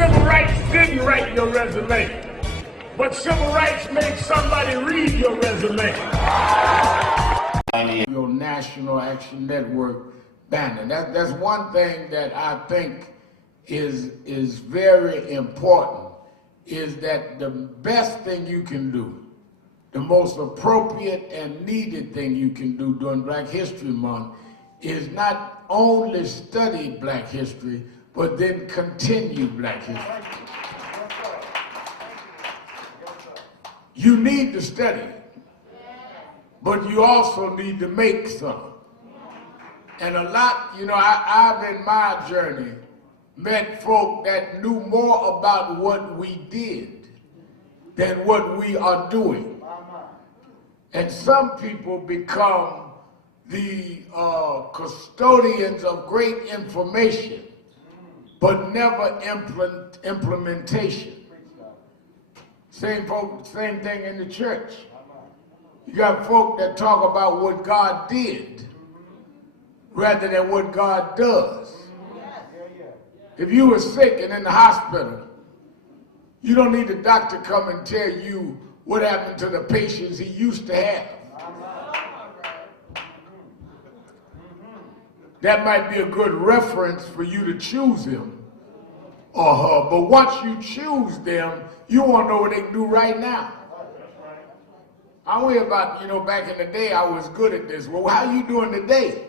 Civil rights didn't write your resume, but civil rights made somebody read your resume. Your National Action Network banner. That's one thing that I think is very important, is that the best thing you can do, the most appropriate and needed thing you can do during Black History Month is not only study Black history, but then continue Black history. You need to study, but you also need to make some. And a lot, I've in my journey met folk that knew more about what we did than what we are doing. And some people become the custodians of great information, but never implementation. Same thing in the church. You got folk that talk about what God did rather than what God does. If you were sick and in the hospital, you don't need the doctor come and tell you what happened to the patients he used to have. That might be a good reference for you to choose him or her, but once you choose them, you want to know what they can do right now. I worry about, back in the day I was good at this. Well, how you doing today?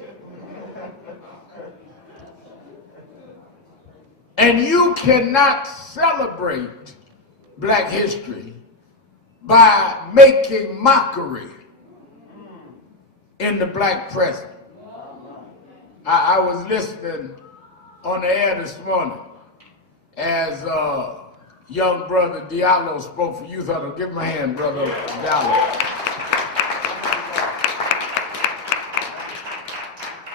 And you cannot celebrate Black history by making mockery in the Black present. I was listening on the air this morning as young brother Diallo spoke for Youth Huddle. Give him a hand, brother Diallo.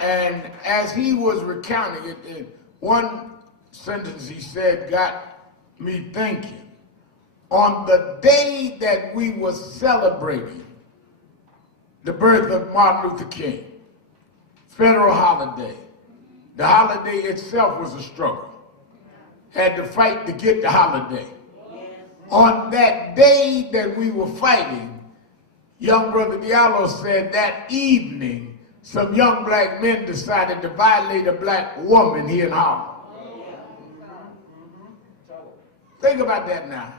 And as he was recounting it, one sentence he said got me thinking. On the day that we were celebrating the birth of Martin Luther King, federal holiday, the holiday itself was a struggle. Had to fight to get the holiday. On that day that we were fighting, young brother Diallo said that evening, some young Black men decided to violate a Black woman here in Harlem. Think about that now.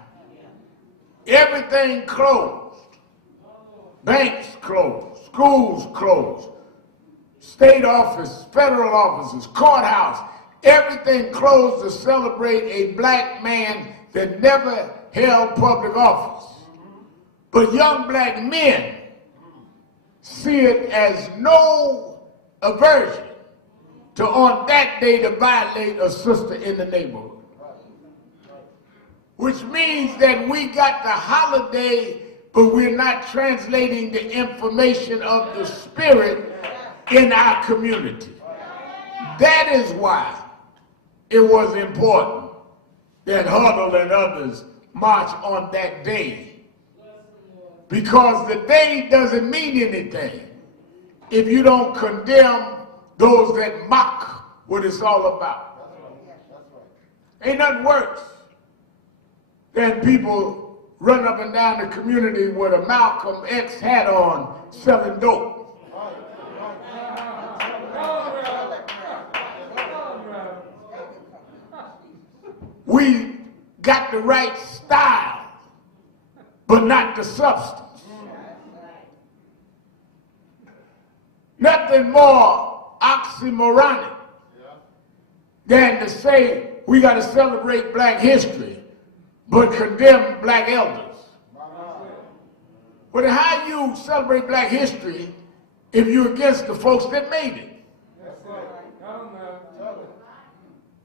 Everything closed. Banks closed, schools closed, state office, federal offices, courthouse, everything closed to celebrate a Black man that never held public office. But young Black men see it as no aversion to on that day to violate a sister in the neighborhood. Which means that we got the holiday, but we're not translating the information of the Spirit in our community. That is why it was important that Huddle and others march on that day. Because the day doesn't mean anything if you don't condemn those that mock what it's all about. Ain't nothing worse than people run up and down the community with a Malcolm X hat on selling dope. We got the right style, but not the substance. Nothing more oxymoronic than to say we got to celebrate Black history, but condemn Black elders. But how you celebrate Black history if you're against the folks that made it?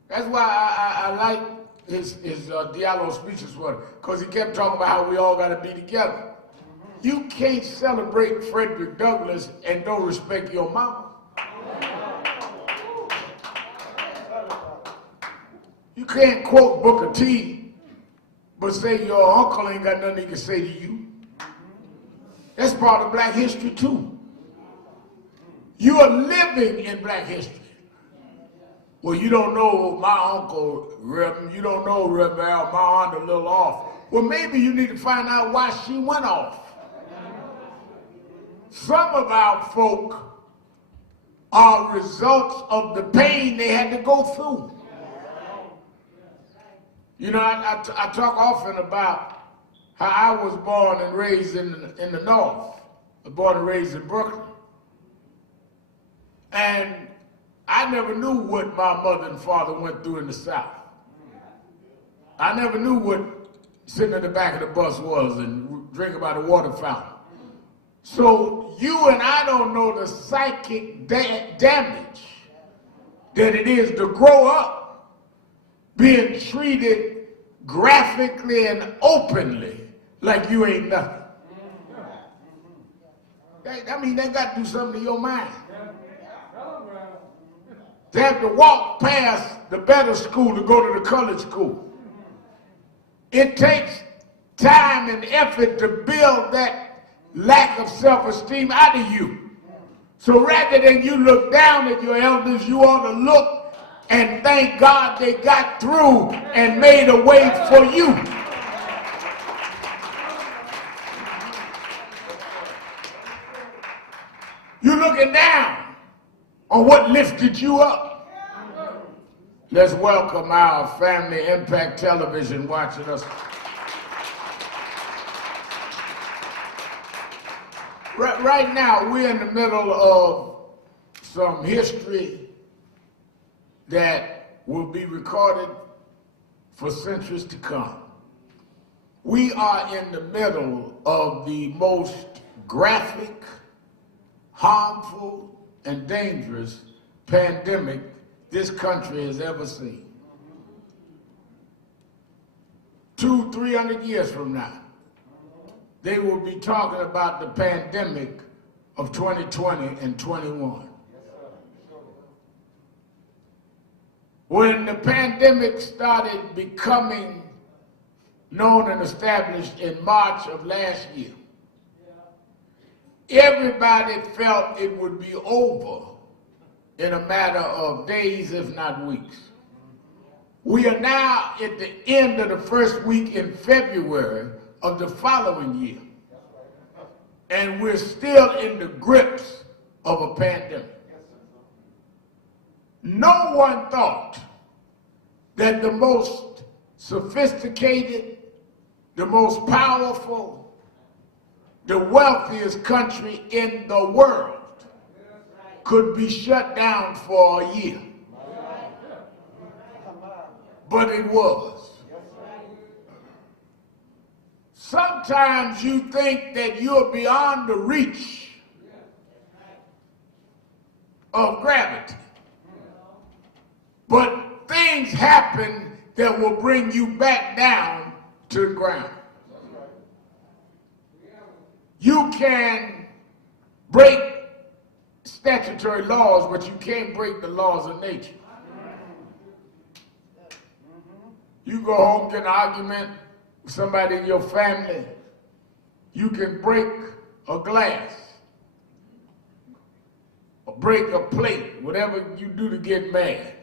That's why I like his Diallo speeches, because he kept talking about how we all got to be together. You can't celebrate Frederick Douglass and don't respect your mama. You can't quote Booker T, but say your uncle ain't got nothing he can say to you. That's part of Black history too. You are living in Black history. Well, you don't know my uncle, Reverend. You don't know Reverend Al. My aunt a little off. Well, maybe you need to find out why she went off. Some of our folk are results of the pain they had to go through. You know, I talk often about how I was born and raised in the North. I was born and raised in Brooklyn. And I never knew what my mother and father went through in the South. I never knew what sitting in the back of the bus was and drinking by the water fountain. So you and I don't know the psychic damage that it is to grow up being treated graphically and openly like you ain't nothing. I mean, they got to do something to your mind. They have to walk past the better school to go to the colored school. It takes time and effort to build that lack of self-esteem out of you. So rather than you look down at your elders, you ought to look and thank God they got through and made a way for you. You're looking down on what lifted you up. Let's welcome our Family Impact Television watching us. Right now, we're in the middle of some history that will be recorded for centuries to come. We are in the middle of the most graphic, harmful, and dangerous pandemic this country has ever seen. 200-300 years from now, they will be talking about the pandemic of 2020 and 21. When the pandemic started becoming known and established in March of last year, everybody felt it would be over in a matter of days, if not weeks. We are now at the end of the first week in February of the following year, and we're still in the grips of a pandemic. No one thought that the most sophisticated, the most powerful, the wealthiest country in the world could be shut down for a year. But it was. Sometimes you think that you're beyond the reach of gravity. But things happen that will bring you back down to the ground. You can break statutory laws, but you can't break the laws of nature. You go home, get an argument with somebody in your family, you can break a glass, or break a plate, whatever you do to get mad.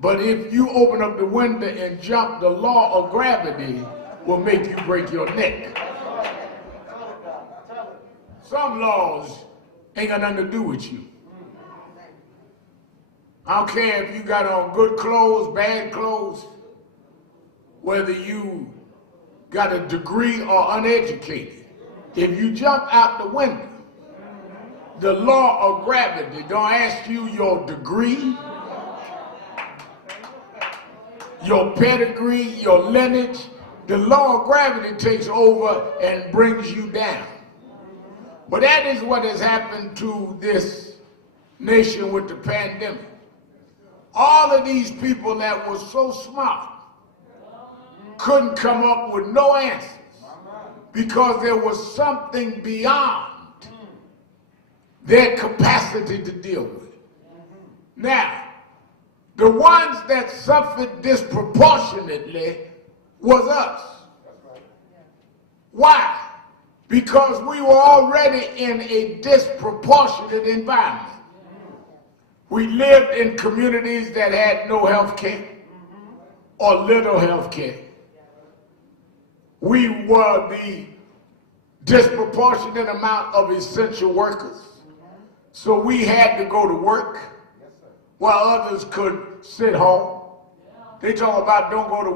But if you open up the window and jump, the law of gravity will make you break your neck. Some laws ain't got nothing to do with you. I don't care if you got on good clothes, bad clothes, whether you got a degree or uneducated. If you jump out the window, the law of gravity don't ask you your degree, your pedigree, your lineage. The law of gravity takes over and brings you down. But that is what has happened to this nation with the pandemic. All of these people that were so smart couldn't come up with no answers because there was something beyond their capacity to deal with it. Now, the ones that suffered disproportionately was us. Why? Because we were already in a disproportionate environment. We lived in communities that had no health care or little health care. We were the disproportionate amount of essential workers. So we had to go to work while others could sit home. They talk about don't go to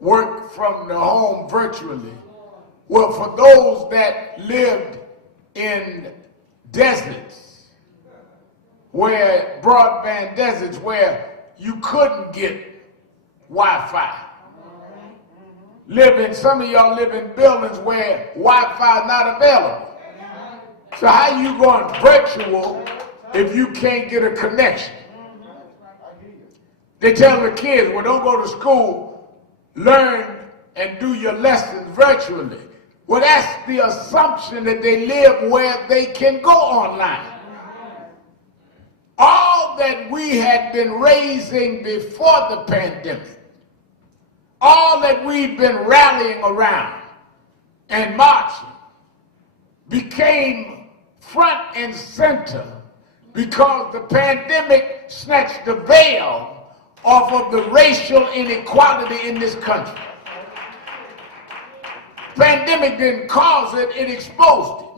work from the home virtually. Well, for those that lived in deserts, where broadband deserts, where you couldn't get Wi-Fi. Some of y'all live in buildings where Wi-Fi is not available. So how you going virtual if you can't get a connection? They tell the kids, well, don't go to school, learn and do your lessons virtually. Well, that's the assumption that they live where they can go online. All that we had been raising before the pandemic, all that we've been rallying around and marching, became front and center because the pandemic snatched the veil off of the racial inequality in this country. Pandemic didn't cause it, it exposed it.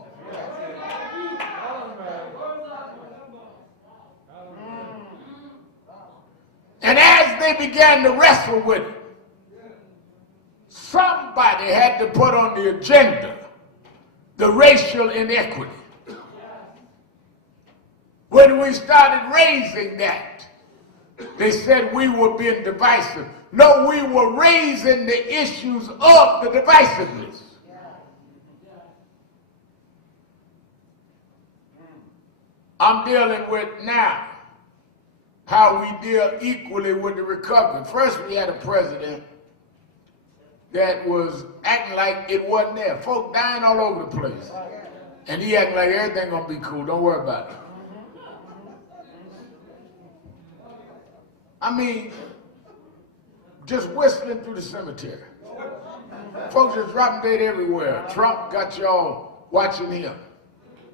And as they began to wrestle with it, somebody had to put on the agenda the racial inequity. When we started raising that, they said we were being divisive. No, we were raising the issues of the divisiveness. I'm dealing with now how we deal equally with the recovery. First, we had a president that was acting like it wasn't there. Folk dying all over the place. And he acting like everything gonna be cool, don't worry about it. I mean, just whistling through the cemetery. Folks just dropping dead everywhere. Trump got y'all watching him.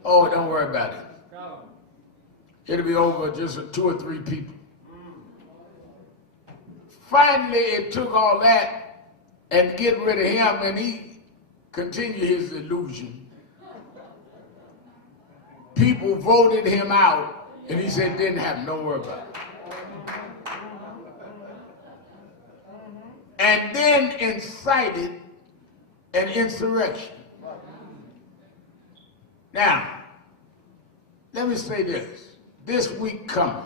Oh, don't worry about it. It'll be over just 2 or 3 people. Finally, it took all that and get rid of him, and he continued his illusion. People voted him out, and he said, didn't happen, don't worry about it. And then incited an insurrection. Now, let me say this. This week coming,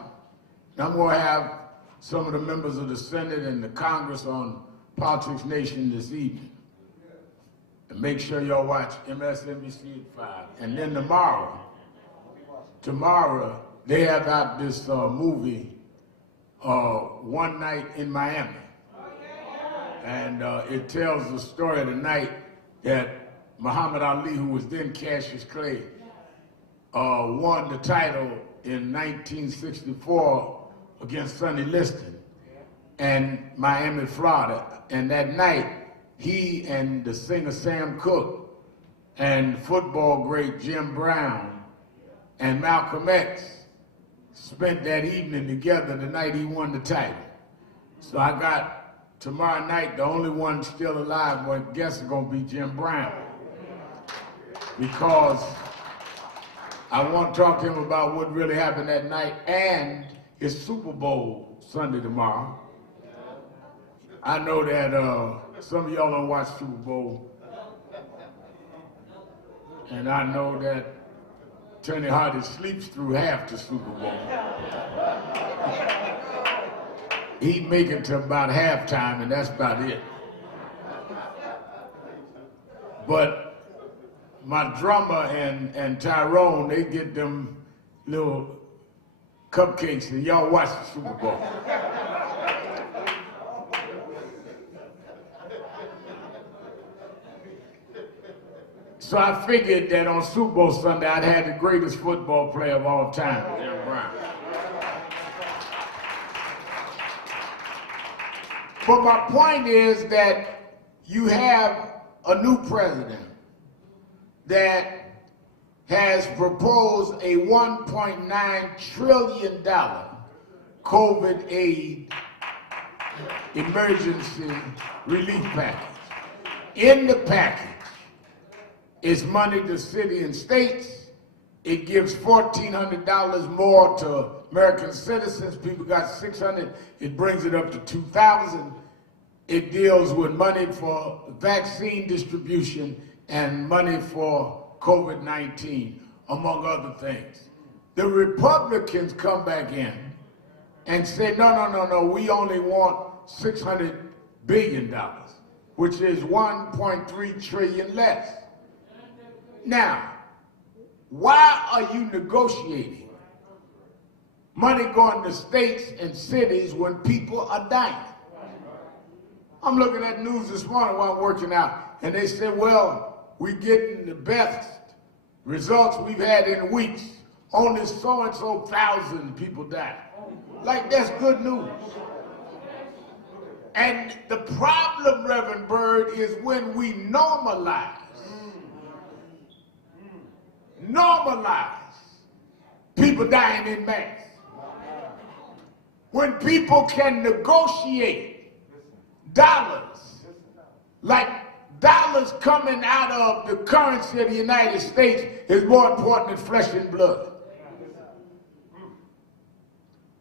I'm going to have some of the members of the Senate and the Congress on Politics Nation this evening. And make sure y'all watch MSNBC at 5. And then tomorrow, they have out this movie, One Night in Miami. And it tells the story of the night that Muhammad Ali, who was then Cassius Clay, won the title in 1964 against Sonny Liston in Miami, Florida. And that night, he and the singer Sam Cooke and football great Jim Brown and Malcolm X spent that evening together the night he won the title. So I got tomorrow night, the only one still alive, well, I guess it's gonna be Jim Brown. Because I want to talk to him about what really happened that night, and it's Super Bowl Sunday tomorrow. I know that some of y'all don't watch Super Bowl, and I know that Tony Hardy sleeps through half the Super Bowl. He make it to about halftime, and that's about it. But my drummer and Tyrone, they get them little cupcakes, and y'all watch the Super Bowl. So I figured that on Super Bowl Sunday, I'd have the greatest football player of all time, Jim Brown. But my point is that you have a new president that has proposed a $1.9 trillion COVID aid emergency relief package. In the package is money to cities and states. It gives $1,400 more to American citizens. People got $600. It brings it up to $2,000. It deals with money for vaccine distribution and money for COVID-19, among other things. The Republicans come back in and say, no, we only want $600 billion, which is 1.3 trillion less. Now, why are you negotiating money going to states and cities when people are dying? I'm looking at news this morning while I'm working out, and they said, well, we're getting the best results we've had in weeks. Only so-and-so thousand people died. Like, that's good news. And the problem, Reverend Byrd, is when we normalize people dying in mass. When people can negotiate dollars, like dollars coming out of the currency of the United States is more important than flesh and blood.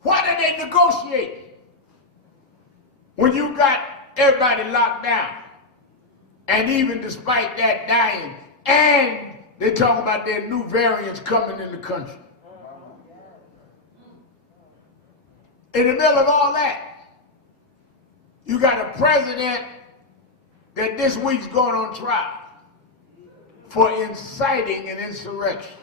What are they negotiating? When you got everybody locked down, and even despite that dying, and they talk about their new variants coming in the country. In the middle of all that, you got a president that this week's going on trial for inciting an insurrection.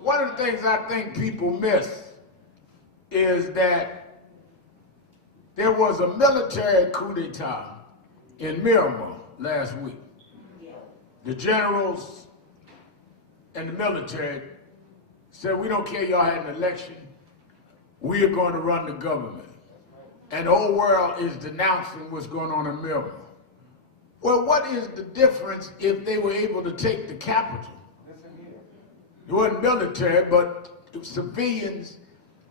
One of the things I think people miss is that there was a military coup d'etat in Myanmar last week. The generals and the military said, we don't care y'all had an election, we are going to run the government. And the whole world is denouncing what's going on in Myanmar. Well, what is the difference if they were able to take the capital? It wasn't military, but civilians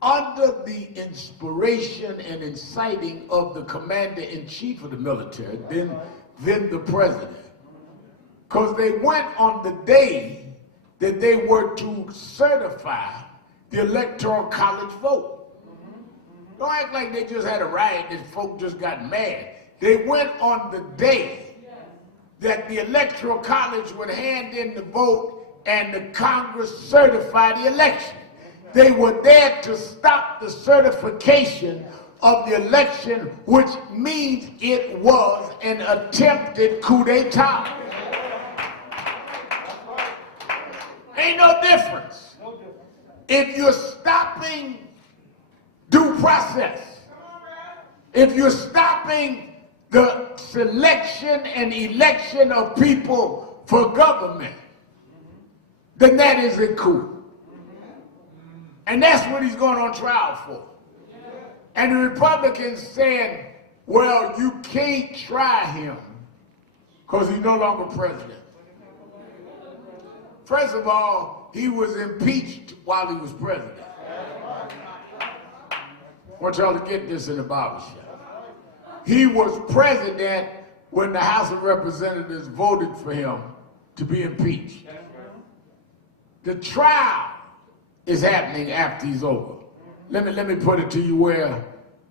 under the inspiration and inciting of the commander-in-chief of the military, then the president. Because they went on the day that they were to certify the Electoral College vote. Don't act like they just had a riot and folk just got mad. They went on the day that the Electoral College would hand in the vote and the Congress certify the election. They were there to stop the certification of the election, which means it was an attempted coup d'etat. Ain't no difference. If you're stopping due process, if you're stopping the selection and election of people for government, then that is a coup. And that's what he's going on trial for. And the Republicans saying, well, you can't try him because he's no longer president. First of all, he was impeached while he was president. I want y'all to get this in the barbershop. He was president when the House of Representatives voted for him to be impeached. The trial is happening after he's over. Let me put it to you where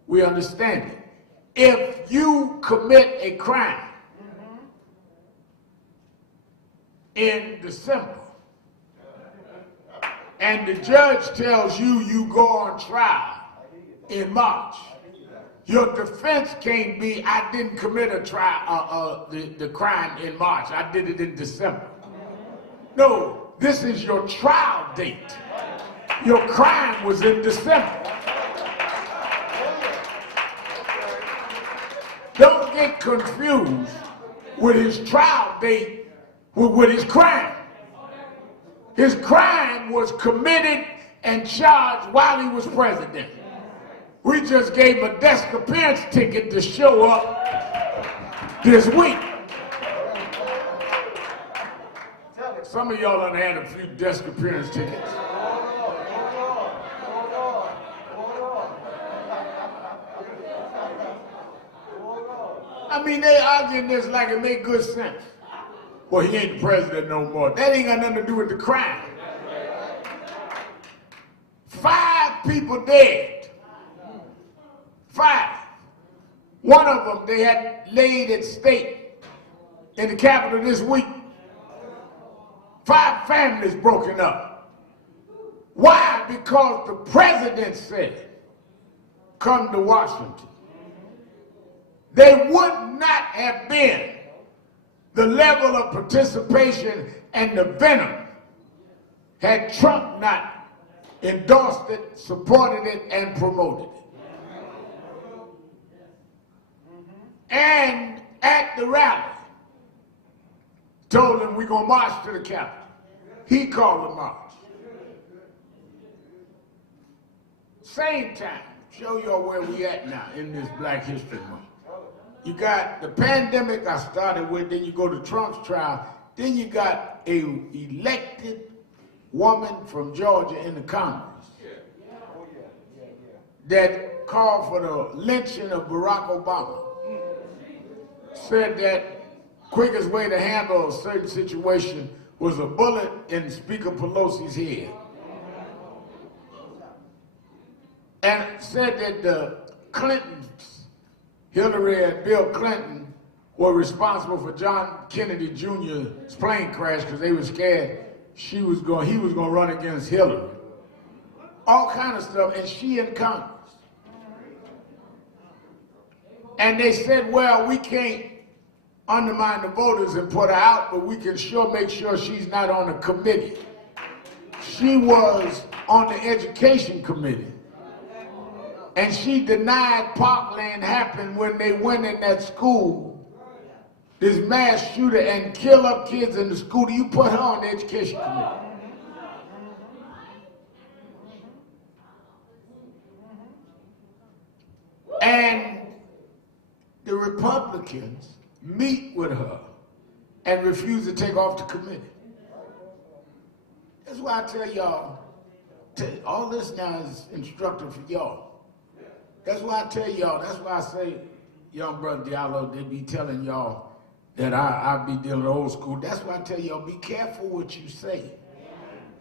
we understand it. If you commit a crime in December and the judge tells you you go on trial in March, your defense can't be, I didn't commit a trial, the crime in March, I did it in December. No. This is your trial date. Your crime was in December. Don't get confused with his trial date with his crime. His crime was committed and charged while he was president. We just gave him a desk appearance ticket to show up this week. Some of y'all done had a few desk appearance tickets. I mean, they arguing this like it make good sense. Well, he ain't the president no more. That ain't got nothing to do with the crime. 5 people dead. 5. One of them they had laid at stake in the Capitol this week. 5 families broken up. Why? Because the president said, come to Washington. They would not have been the level of participation and the venom had Trump not endorsed it, supported it, and promoted it. And at the rally, told him we're going to march to the Capitol. He called the march. Same time, show y'all where we at now in this Black History Month. You got the pandemic I started with, then you go to Trump's trial, then you got a elected woman from Georgia in the Congress that called for the lynching of Barack Obama. Said that quickest way to handle a certain situation was a bullet in Speaker Pelosi's head. And said that the Clintons, Hillary and Bill Clinton, were responsible for John Kennedy Jr.'s plane crash because they were scared he was going to run against Hillary. All kind of stuff, and she in Congress. And they said, well, we can't undermine the voters and put her out, but we can sure make sure she's not on a committee. She was on the education committee. And she denied Parkland happened when they went in that school, this mass shooter, and kill up kids in the school. You put her on the education committee. And the Republicans meet with her and refuse to take off the committee. That's why I tell y'all, all this now is instructive for y'all. That's why I tell y'all, that's why I say, young brother Diallo, they be telling y'all that I be dealing old school. That's why I tell y'all, be careful what you say.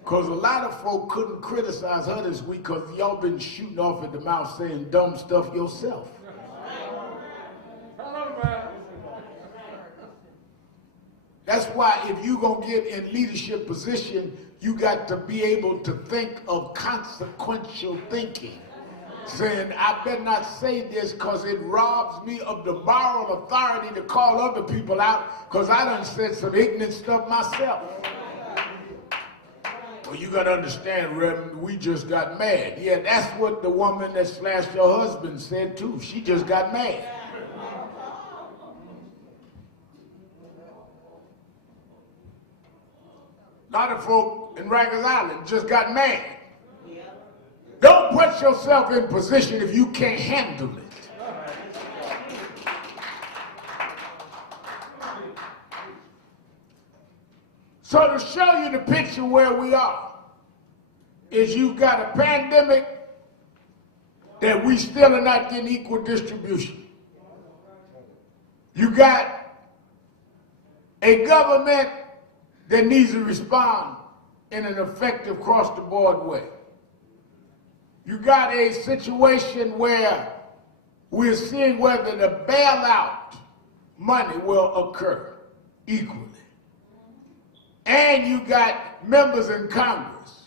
Because a lot of folk couldn't criticize her this week because y'all been shooting off at the mouth saying dumb stuff yourself. That's why if you're going to get in leadership position, you got to be able to think of consequential thinking. Saying, I better not say this because it robs me of the moral authority to call other people out because I done said some ignorant stuff myself. Well, you got to understand, Reverend, we just got mad. Yeah, that's what the woman that slashed your husband said too. She just got mad. A lot of folk in Rikers Island just got mad. Don't put yourself in position if you can't handle it. So to show you the picture where we are, is you've got a pandemic that we still are not getting equal distribution. You got a government that needs to respond in an effective cross-the-board way. You got a situation where we're seeing whether the bailout money will occur equally. And you got members in Congress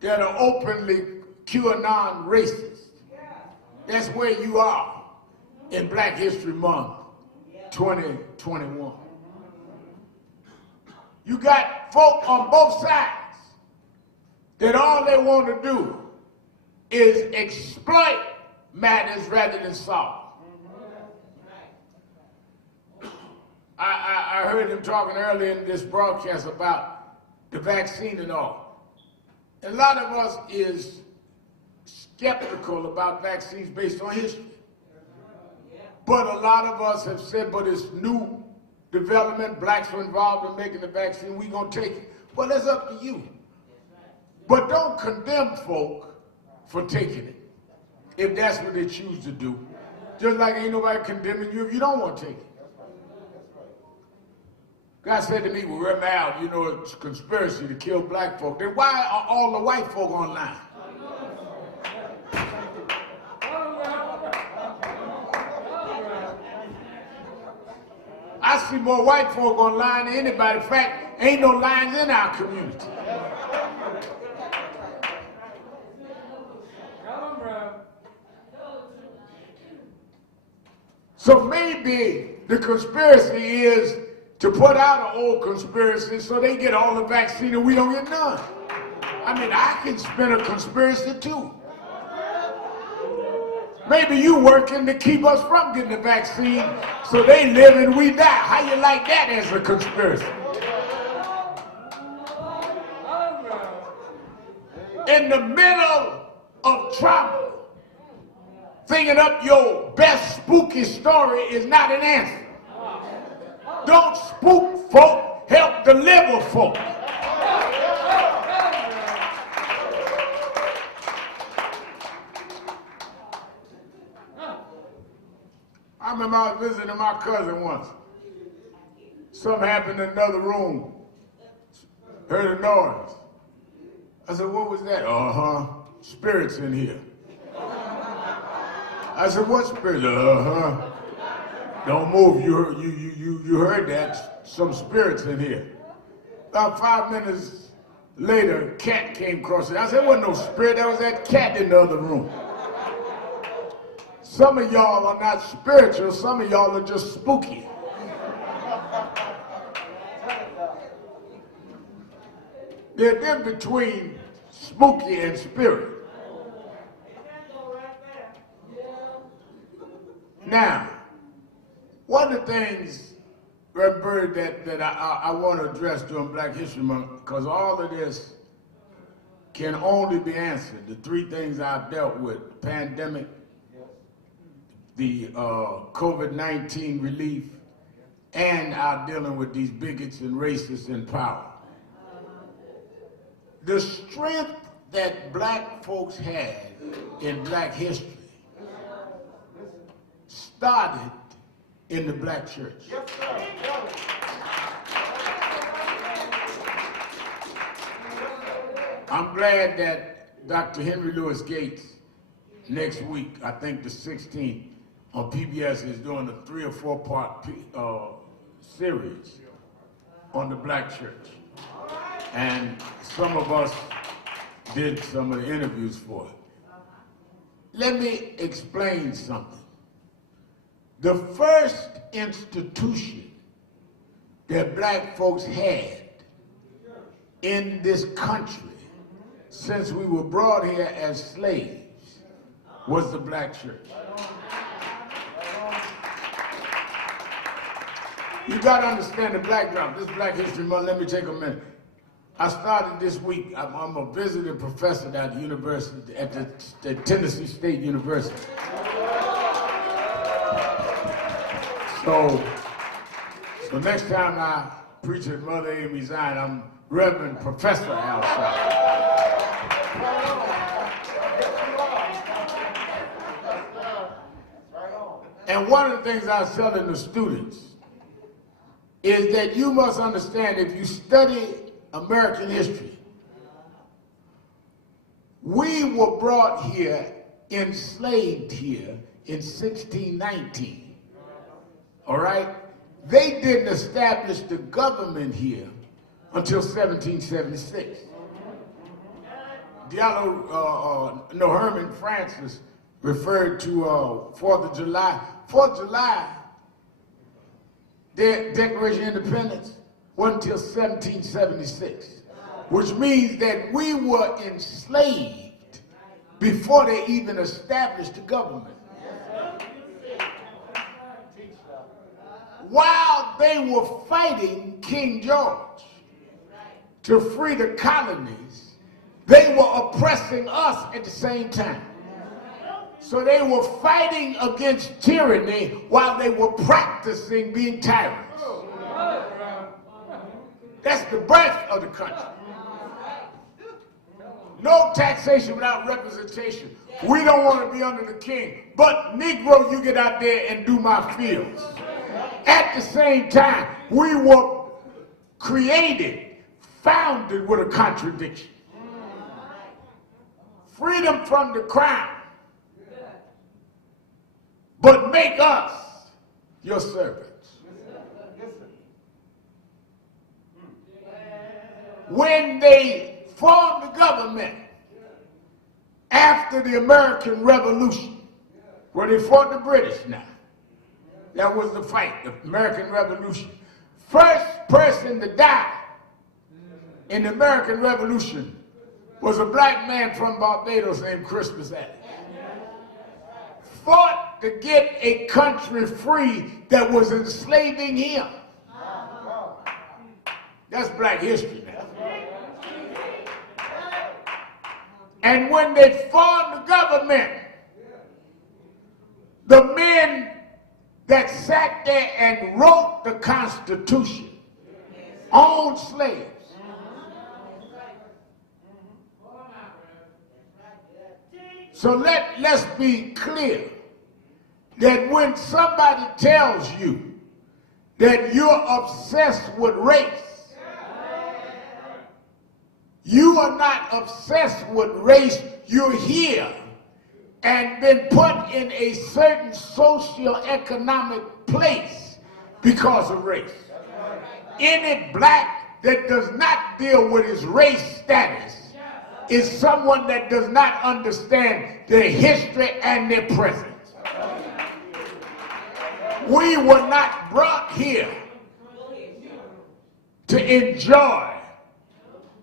that are openly QAnon racist. That's where you are in Black History Month 2021. You got folk on both sides that all they want to do is exploit matters rather than solve. I heard him talking earlier in this broadcast about the vaccine and all. A lot of us is skeptical about vaccines based on history. But a lot of us have said, but it's new development, blacks are involved in making the vaccine, we're going to take it. Well, that's up to you. But don't condemn folk for taking it, if that's what they choose to do. Just like ain't nobody condemning you if you don't want to take it. God said to me, well, we're mad, you know, it's a conspiracy to kill black folk. Then why are all the white folk online? I see more white folk online than anybody. In fact, ain't no lines in our community. So maybe the conspiracy is to put out an old conspiracy so they get all the vaccine and we don't get none. I mean, I can spin a conspiracy too. Maybe you working to keep us from getting the vaccine so they live and we die. How you like that as a conspiracy? In the middle of trauma, thinking up your best spooky story is not an answer. Don't spook folk, help deliver folk. I remember I was visiting my cousin once. Something happened in another room. Heard a noise. I said, what was that? Spirits in here. I said, what spirit? Don't move. You heard that. Some spirits in here. About 5 minutes later, a cat came across it. I said, there wasn't no spirit. That was that cat in the other room. Some of y'all are not spiritual. Some of y'all are just spooky. There's a difference between spooky and spirit. Now, one of the things, Reverend Bird, that I want to address during Black History Month, because all of this can only be answered. The three things I've dealt with, the pandemic, the COVID-19 relief, and our dealing with these bigots and racists in power. The strength that black folks had in black history started in the black church. I'm glad that Dr. Henry Louis Gates next week, I think the 16th, on PBS is doing a 3 or 4 part series on the black church. And some of us did some of the interviews for it. Let me explain something. The first institution that black folks had in this country since we were brought here as slaves was the black church. You got to understand the backdrop. This Black History Month, let me take a minute. I started this week. I'm a visiting professor at the university, at the Tennessee State University. So next time I preach at Mother Amy Zion, I'm Reverend Professor outside. And one of the things I was telling the students is that you must understand, if you study American history, we were brought here, enslaved here in 1619, all right? They didn't establish the government here until 1776. Herman Francis referred to 4th of July. 4th of July, their Declaration of Independence wasn't until 1776, which means that we were enslaved before they even established the government. While they were fighting King George to free the colonies, they were oppressing us at the same time. So they were fighting against tyranny while they were practicing being tyrants. That's the birth of the country. No taxation without representation. We don't want to be under the king. But Negro, you get out there and do my fields. At the same time, we were created, founded with a contradiction. Freedom from the crown. But make us your servants. When they formed the government after the American Revolution, where they fought the British now, that was the fight, the American Revolution. First person to die in the American Revolution was a black man from Barbados named Crispus Attucks. Fought to get a country free that was enslaving him. That's black history now. And when they formed the government, the men that sat there and wrote the Constitution owned slaves. So let's be clear that when somebody tells you that you're obsessed with race, you are not obsessed with race. You're here and been put in a certain socioeconomic place because of race. Any black that does not deal with his race status is someone that does not understand their history and their present. We were not brought here to enjoy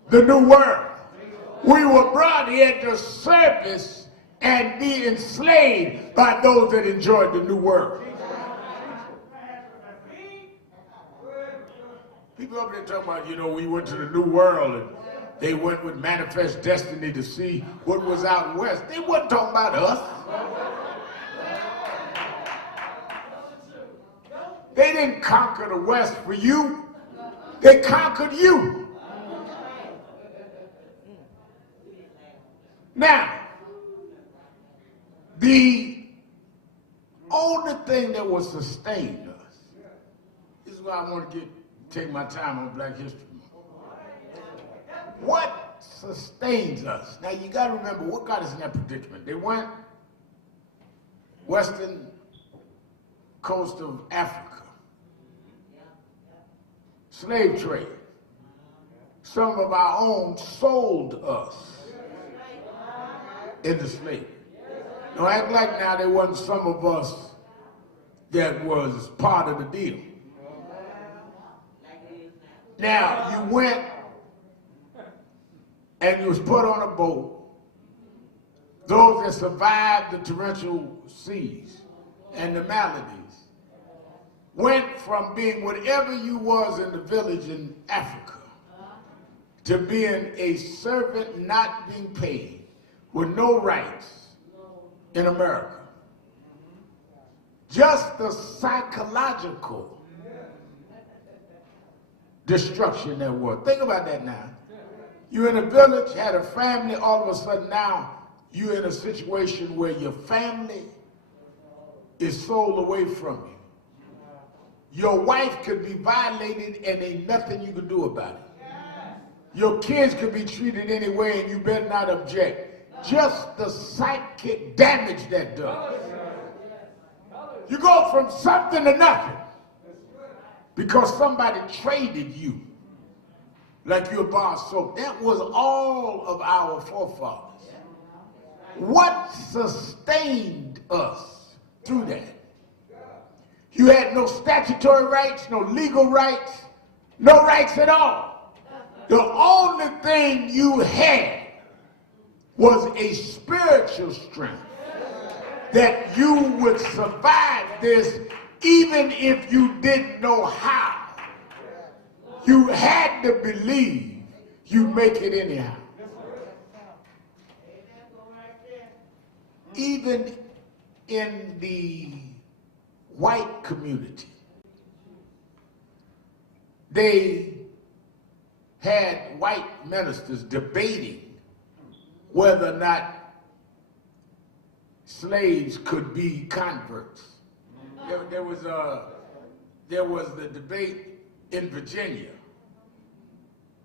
the new world. We were brought here to service and be enslaved by those that enjoyed the new world. People up there talking about, we went to the new world and they went with manifest destiny to see what was out west. They wasn't talking about us. They didn't conquer the West for you. They conquered you. Now, the only thing that will sustain us, this is why I want to take my time on Black History Month. What sustains us? Now, you got to remember what got us in that predicament. They went western coast of Africa. Slave trade. Some of our own sold us into slavery. Don't act like now there wasn't some of us that was part of the deal. Now, you went and you was put on a boat. Those that survived the torrential seas and the maladies went from being whatever you was in the village in Africa to being a servant not being paid with no rights in America. Just the psychological destruction there was. Think about that now. You're in a village, had a family, all of a sudden now you're in a situation where your family is sold away from you. Your wife could be violated and ain't nothing you can do about it. Your kids could be treated anyway and you better not object. Just the psychic damage that does. You go from something to nothing because somebody traded you like you're a bar of soap. That was all of our forefathers. What sustained us through that? You had no statutory rights, no legal rights, no rights at all. The only thing you had was a spiritual strength that you would survive this even if you didn't know how. You had to believe you'd make it anyhow. Even in the white community, they had white ministers debating whether or not slaves could be converts. There was the debate in Virginia.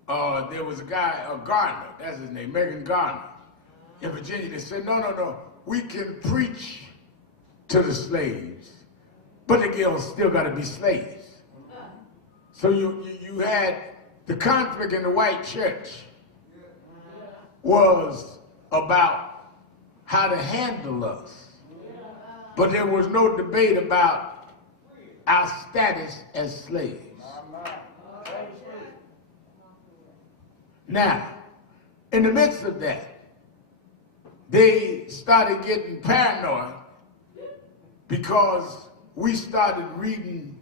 There was a guy, Garner, that's his name, Megan Garner, in Virginia. They said, no, we can preach to the slaves, but the girls still got to be slaves. So you had the conflict in the white church was about how to handle us, but there was no debate about our status as slaves. Now, in the midst of that, they started getting paranoid because we started reading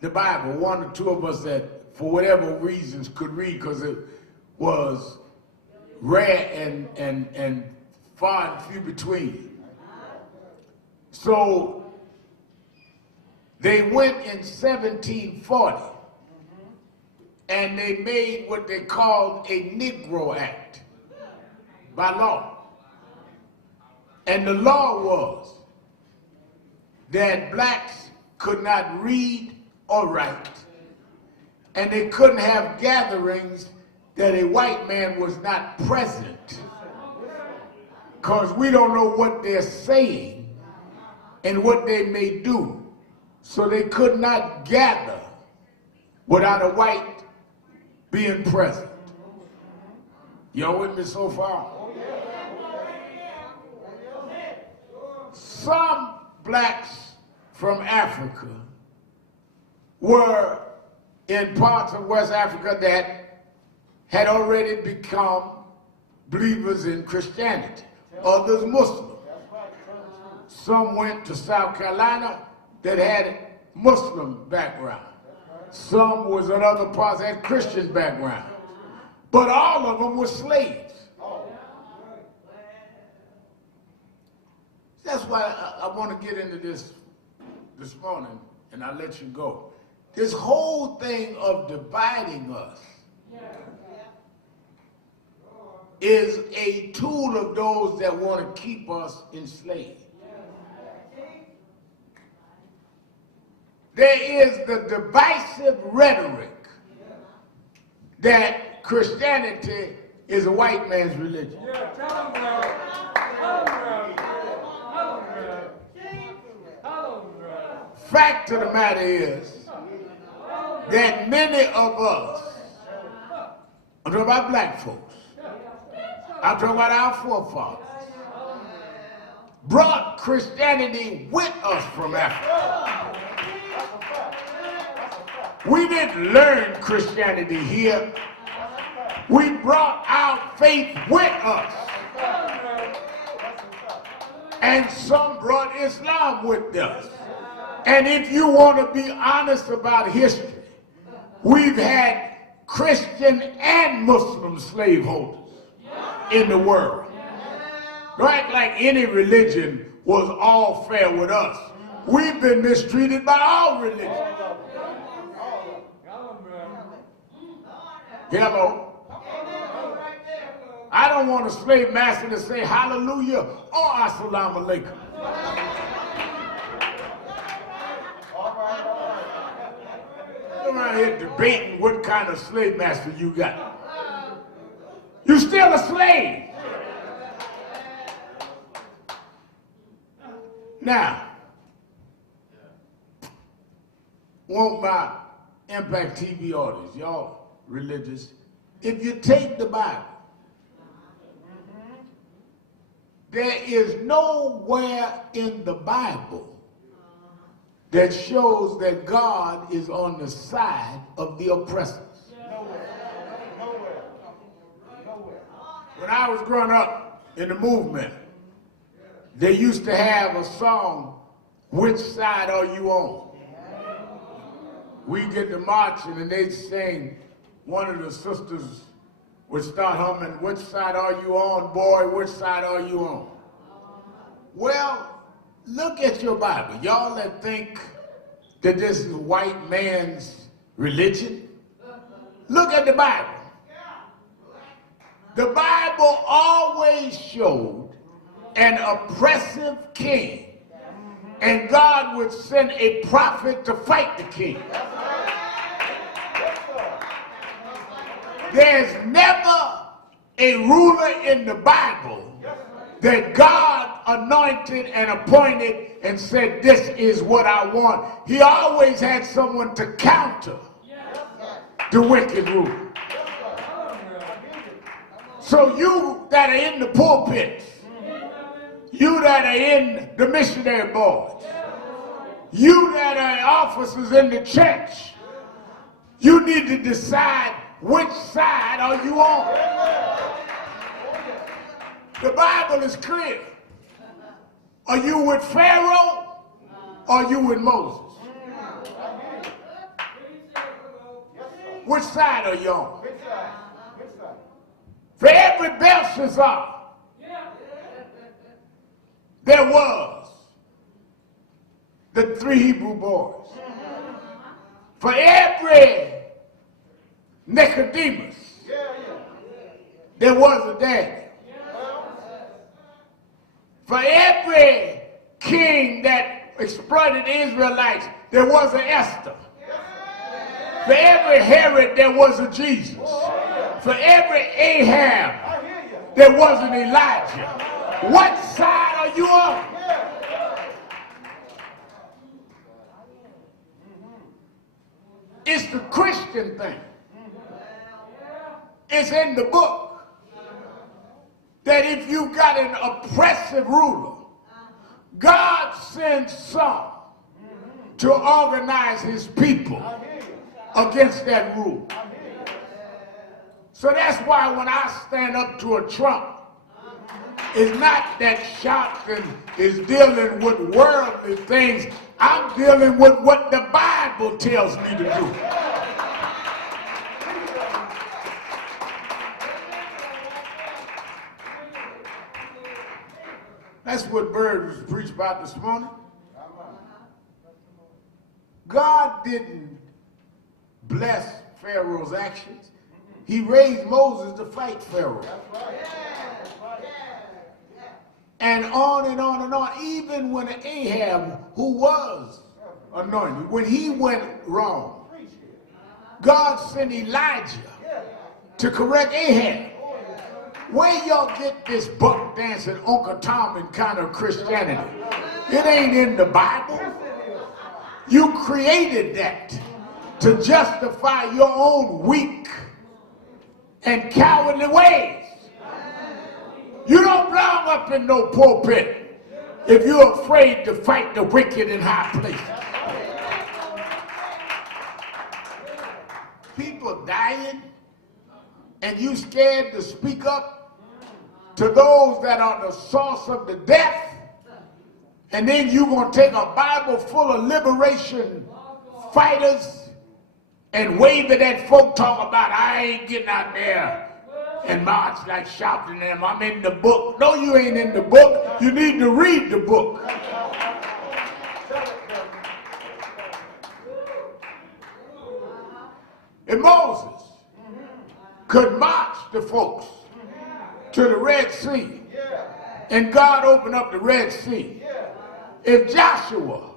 the Bible, one or two of us that, for whatever reasons, could read because it was rare and far and few between. So they went in 1740 and they made what they called a Negro Act by law. And the law was that blacks could not read or write, and they couldn't have gatherings that a white man was not present, because we don't know what they're saying and what they may do. So they could not gather without a white being present. Y'all with me so far? Some blacks from Africa were in parts of West Africa that had already become believers in Christianity, others Muslim. Some went to South Carolina that had Muslim background. Some was in other parts that had Christian background. But all of them were slaves. That's why I want to get into this morning, and I'll let you go. This whole thing of dividing us is a tool of those that want to keep us enslaved. There is the divisive rhetoric that Christianity is a white man's religion. Fact of the matter is that many of us, I'm talking about black folks, I'm talking about our forefathers, brought Christianity with us from Africa. We didn't learn Christianity here. We brought our faith with us. And some brought Islam with us. And if you want to be honest about history, we've had Christian and Muslim slaveholders in the world. Don't act like any religion was all fair with us. We've been mistreated by all religions. Hello. I don't want a slave master to say hallelujah or assalamu alaikum. You're around here debating what kind of slave master you got. You're still a slave. Now, want my Impact TV audience, y'all religious, if you take the Bible, there is nowhere in the Bible that shows that God is on the side of the oppressors. When I was growing up in the movement, they used to have a song, "Which Side Are You On?" We get to marching and they'd sing, one of the sisters would start humming, "Which side are you on, boy? Which side are you on?" Well, Look at your Bible. Y'all that think that this is a white man's religion, look at the Bible. The Bible always showed an oppressive king, and God would send a prophet to fight the king. There's never a ruler in the Bible that God anointed and appointed and said, this is what I want. He always had someone to counter the wicked ruler. So you that are in the pulpits, you that are in the missionary boards, you that are officers in the church, you need to decide which side are you on. The Bible is clear. Are you with Pharaoh or are you with Moses? Which side are you on? For every Belshazzar, there was the 3 Hebrew boys. For every Nicodemus, there was a Daniel. For every king that exploited the Israelites, there was an Esther. For every Herod, there was a Jesus. For every Ahab, there was an Elijah. What side are you on? It's the Christian thing. It's in the book that if you got an oppressive ruler, God sends some to organize his people against that rule. So that's why when I stand up to a Trump, it's not that Sharpton is dealing with worldly things. I'm dealing with what the Bible tells me to do. That's what Bird was preached about this morning. God didn't bless Pharaoh's actions. He raised Moses to fight Pharaoh. And on and on and on. Even when Ahab, who was anointed, when he went wrong, God sent Elijah to correct Ahab. Where y'all get this buck dancing Uncle Tom and kind of Christianity? It ain't in the Bible. You created that to justify your own weak and cowardly ways. You don't belong up in no pulpit if you're afraid to fight the wicked in high places. People dying and you scared to speak up to those that are the source of the death, and then you're going to take a Bible full of liberation fighters and wave it at folk talk about, I ain't getting out there and march like Sharpton them. I'm in the book. No, you ain't in the book. You need to read the book. If Moses could march the folks to the Red Sea, and God opened up the Red Sea, if Joshua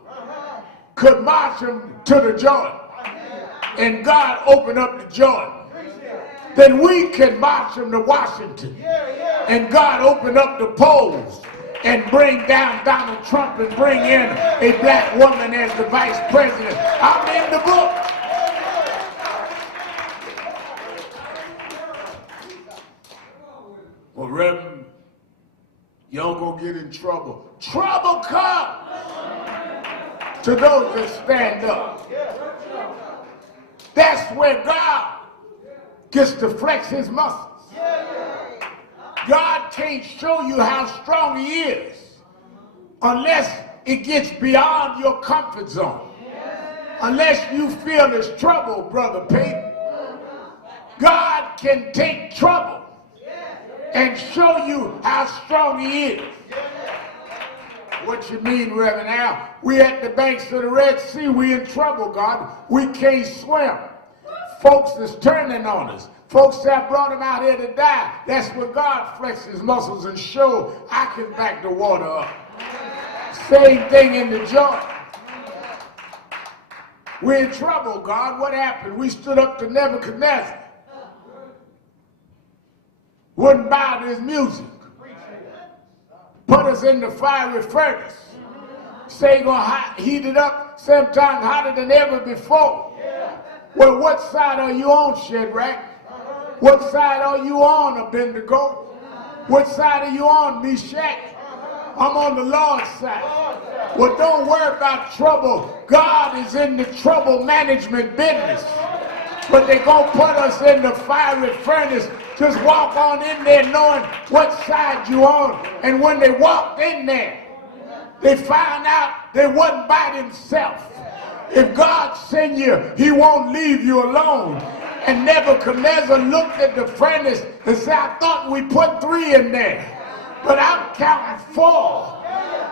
could march them to the Jordan, and God opened up the Jordan, then we can march them to Washington, and God opened up the polls and bring down Donald Trump and bring in a black woman as the vice president. I'm in the book. Well, Reverend, y'all gonna get in trouble. Trouble comes to those that stand up. That's where God gets to flex his muscles. God can't show you how strong he is unless it gets beyond your comfort zone. Unless you feel there's trouble, Brother Peyton. God can take trouble and show you how strong he is. What you mean, Reverend Al? We at the banks of the Red Sea. We in trouble, God. We can't swim. Folks is turning on us. Folks that brought him out here to die. That's where God flexes his muscles and show I can back the water up. Same thing in the Jordan. We're in trouble, God. What happened? We stood up to Nebuchadnezzar. Wouldn't bow to his music. Put us in the fiery furnace. Say gonna heat it up 7 times hotter than ever before. Well, what side are you on, Shadrach? What side are you on, Abednego? What side are you on, Meshach? I'm on the Lord's side. Well, don't worry about trouble. God is in the trouble management business. But they're going to put us in the fiery furnace. Just walk on in there knowing what side you on. And when they walked in there, they found out they wasn't by themselves. If God send you, he won't leave you alone. And Nebuchadnezzar looked at the furnace and said, I thought we put 3 in there. But I'm counting 4.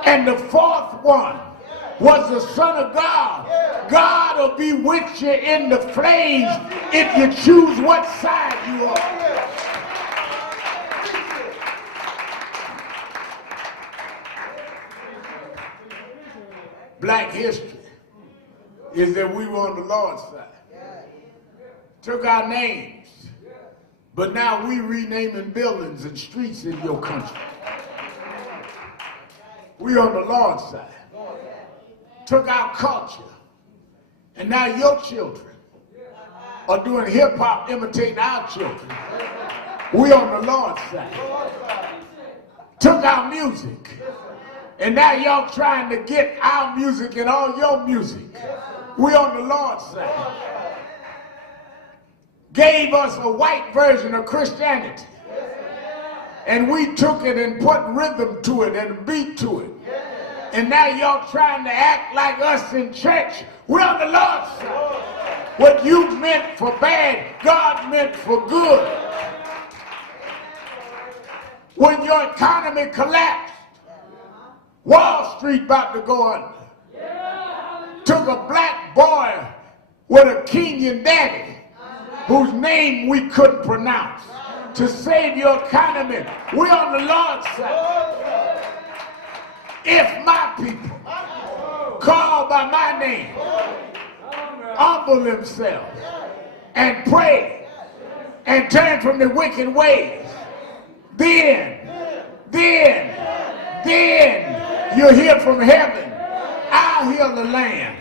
And the 4th one was the Son of God. God will be with you in the flames if you choose what side you are. Black history is that we were on the Lord's side. Took our names, but now we renaming buildings and streets in your country. We on the Lord's side. Took our culture, and now your children are doing hip-hop imitating our children. We on the Lord's side. Took our music, and now y'all trying to get our music and all your music. We on the Lord's side. Gave us a white version of Christianity. And we took it and put rhythm to it and beat to it. And now y'all trying to act like us in church. We're on the Lord's side. What you meant for bad, God meant for good. When your economy collapsed, Wall Street about to go under. Took a black boy with a Kenyan daddy whose name we couldn't pronounce to save your economy. We're on the Lord's side. If my people called by my name humble themselves and pray and turn from the wicked ways, then you'll hear from heaven. I'll heal the land.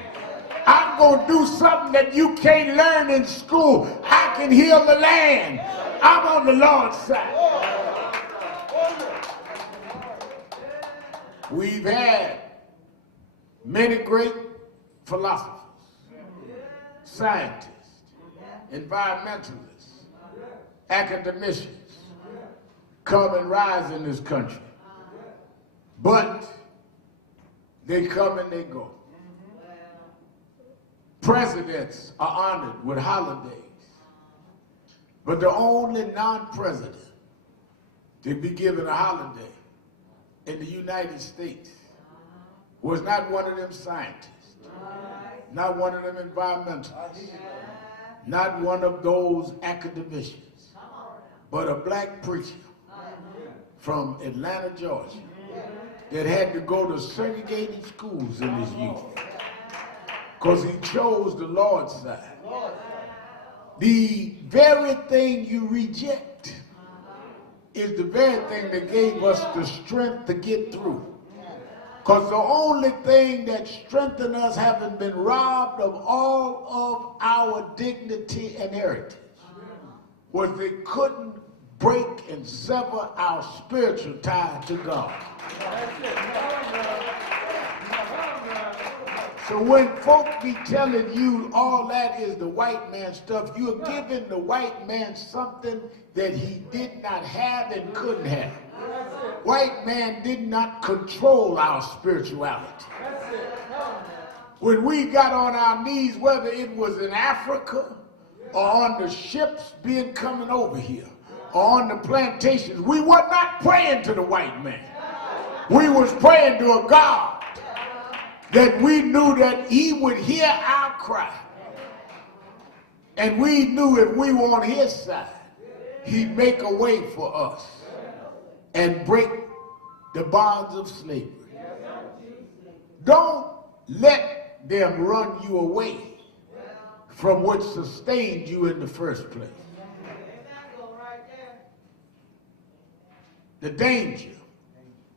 I'm going to do something that you can't learn in school. I can heal the land. I'm on the Lord's side. We've had many great philosophers, scientists, environmentalists, academicians come and rise in this country. But they come and they go. Presidents are honored with holidays. But the only non-president to be given a holiday in the United States was not one of them scientists, not one of them environmentalists, not one of those academicians, but a black preacher from Atlanta, Georgia, that had to go to segregated schools in his youth because he chose the Lord's side. The very thing you reject is the very thing that gave us the strength to get through. Because the only thing that strengthened us, having been robbed of all of our dignity and heritage, was they couldn't break and sever our spiritual tie to God. So when folk be telling you all that is the white man stuff, you're giving the white man something that he did not have and couldn't have. White man did not control our spirituality. When we got on our knees, whether it was in Africa or on the ships being coming over here or on the plantations, we were not praying to the white man. We was praying to a God that we knew that he would hear our cry. And we knew if we were on his side, he'd make a way for us and break the bonds of slavery. Don't let them run you away from what sustained you in the first place. The danger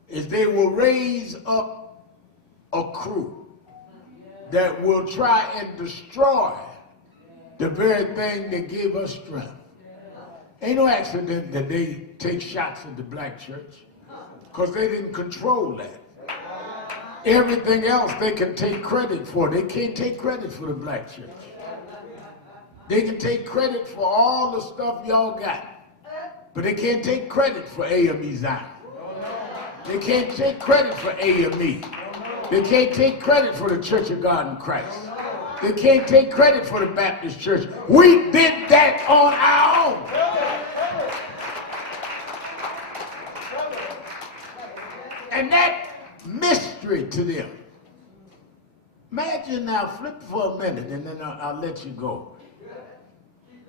is they will raise up a crew that will try and destroy the very thing that gave us strength. Ain't no accident that they take shots at the black church, because they didn't control that. Everything else they can take credit for. They can't take credit for the black church. They can take credit for all the stuff y'all got, but they can't take credit for AME Zion. They can't take credit for AME. They can't take credit for the Church of God in Christ. They can't take credit for the Baptist Church. We did that on our own. And that mystery to them. Imagine now, flip for a minute and then I'll let you go.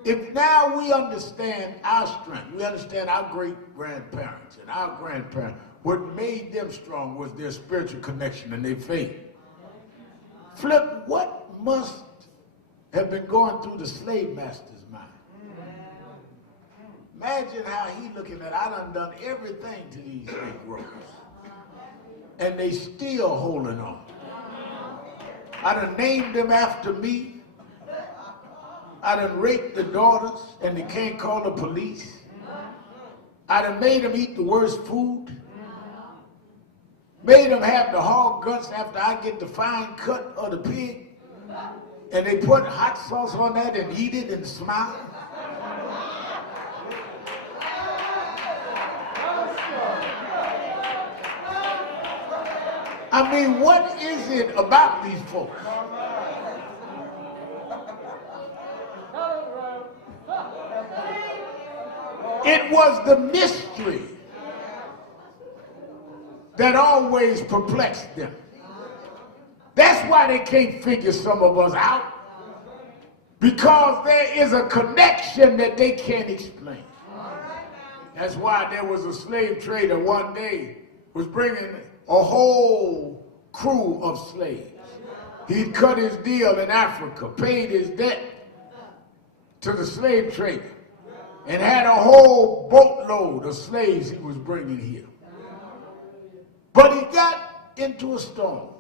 If now we understand our strength, we understand our great-grandparents and our grandparents, what made them strong was their spiritual connection and their faith. Flip, what must have been going through the slave master's mind? Imagine how he looking at, I done everything to these Negroes, and they still holding on. I done named them after me. I done raped the daughters, and they can't call the police. I done made them eat the worst food. Made them have the hog guts after I get the fine cut of the pig. And they put hot sauce on that and eat it and smile. I mean, what is it about these folks? It was the mystery that always perplexed them. That's why they can't figure some of us out, because there is a connection that they can't explain. That's why there was a slave trader one day was bringing a whole crew of slaves. He'd cut his deal in Africa, paid his debt to the slave trader, and had a whole boatload of slaves he was bringing here. But he got into a storm.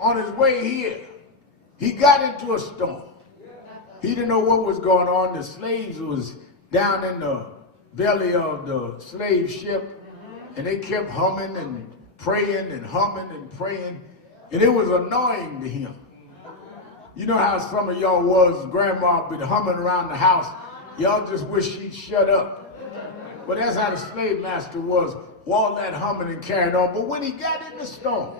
On his way here, he got into a storm. He didn't know what was going on. The slaves was down in the belly of the slave ship, and they kept humming and praying and humming and praying, and it was annoying to him. You know how some of y'all was, grandma been humming around the house. Y'all just wish she'd shut up. But that's how the slave master was, all that humming and carrying on. But when he got in the storm,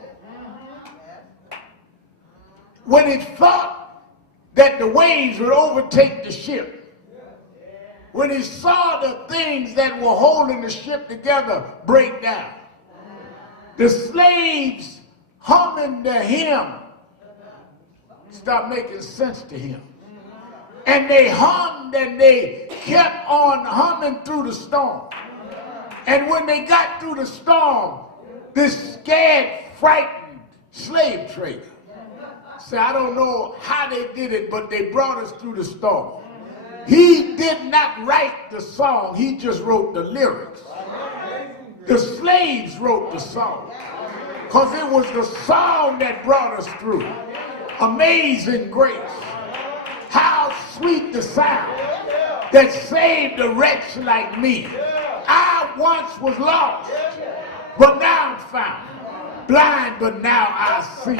when he thought that the waves would overtake the ship, when he saw the things that were holding the ship together break down, the slaves humming the hymn stopped making sense to him. And they hummed and they kept on humming through the storm. And when they got through the storm, this scared, frightened slave trader said, I don't know how they did it, but they brought us through the storm. He did not write the song, he just wrote the lyrics. The slaves wrote the song, because it was the song that brought us through. Amazing grace. How sweet the sound that saved a wretch like me. I once was lost, but now I'm found. Blind, but now I see.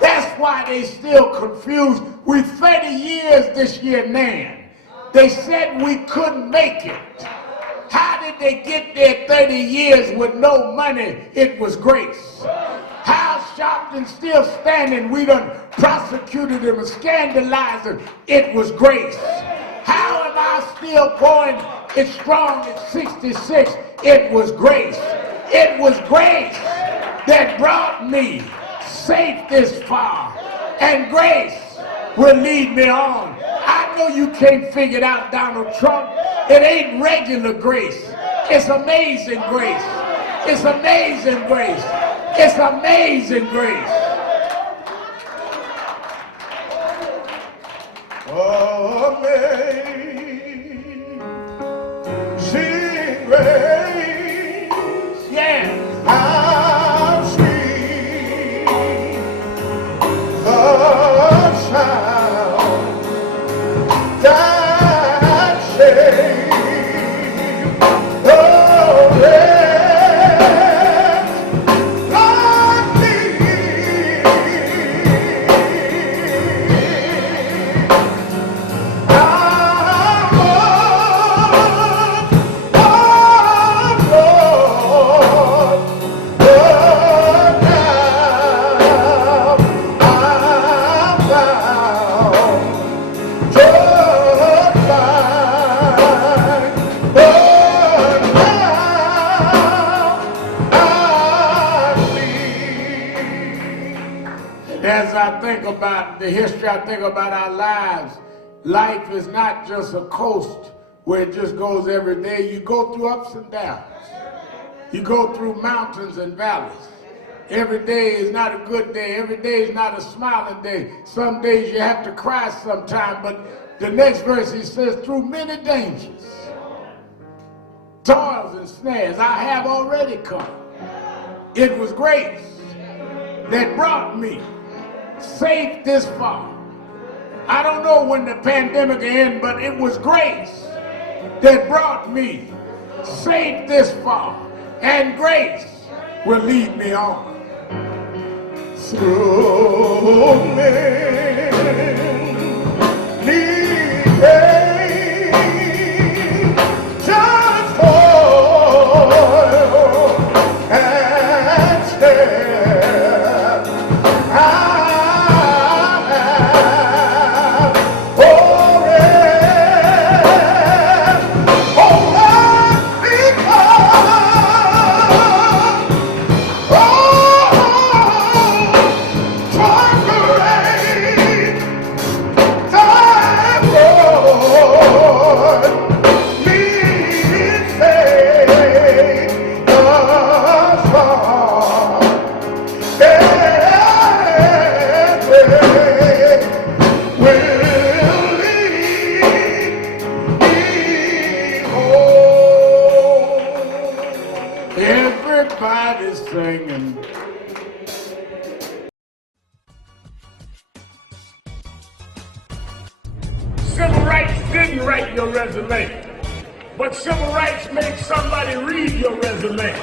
That's why they still confused. We 30 years this year, man. They said we couldn't make it. How did they get there 30 years with no money? It was grace. How's Sharpton still standing? We done prosecuted him and scandalized him. It was grace. How am I still going? It's strong at 66. It was grace. It was grace that brought me safe this far, and grace will lead me on. I know you can't figure it out, Donald Trump. It ain't regular grace. It's amazing grace. It's amazing grace. It's amazing grace. Amazing grace. Yeah. How sweet the sound that saved the wretch like me. As I think about the history, I think about our lives. Life is not just a coast where it just goes every day. You go through ups and downs. You go through mountains and valleys. Every day is not a good day. Every day is not a smiling day. Some days you have to cry sometime, but the next verse he says, through many dangers, toils and snares, I have already come. It was grace that brought me safe this far. I don't know when the pandemic will end, but it was grace that brought me safe this far, and grace will lead me on. Through many days, just toil and snare, I have already, everybody's singing. Civil rights didn't write your resume, but civil rights made somebody read your resume.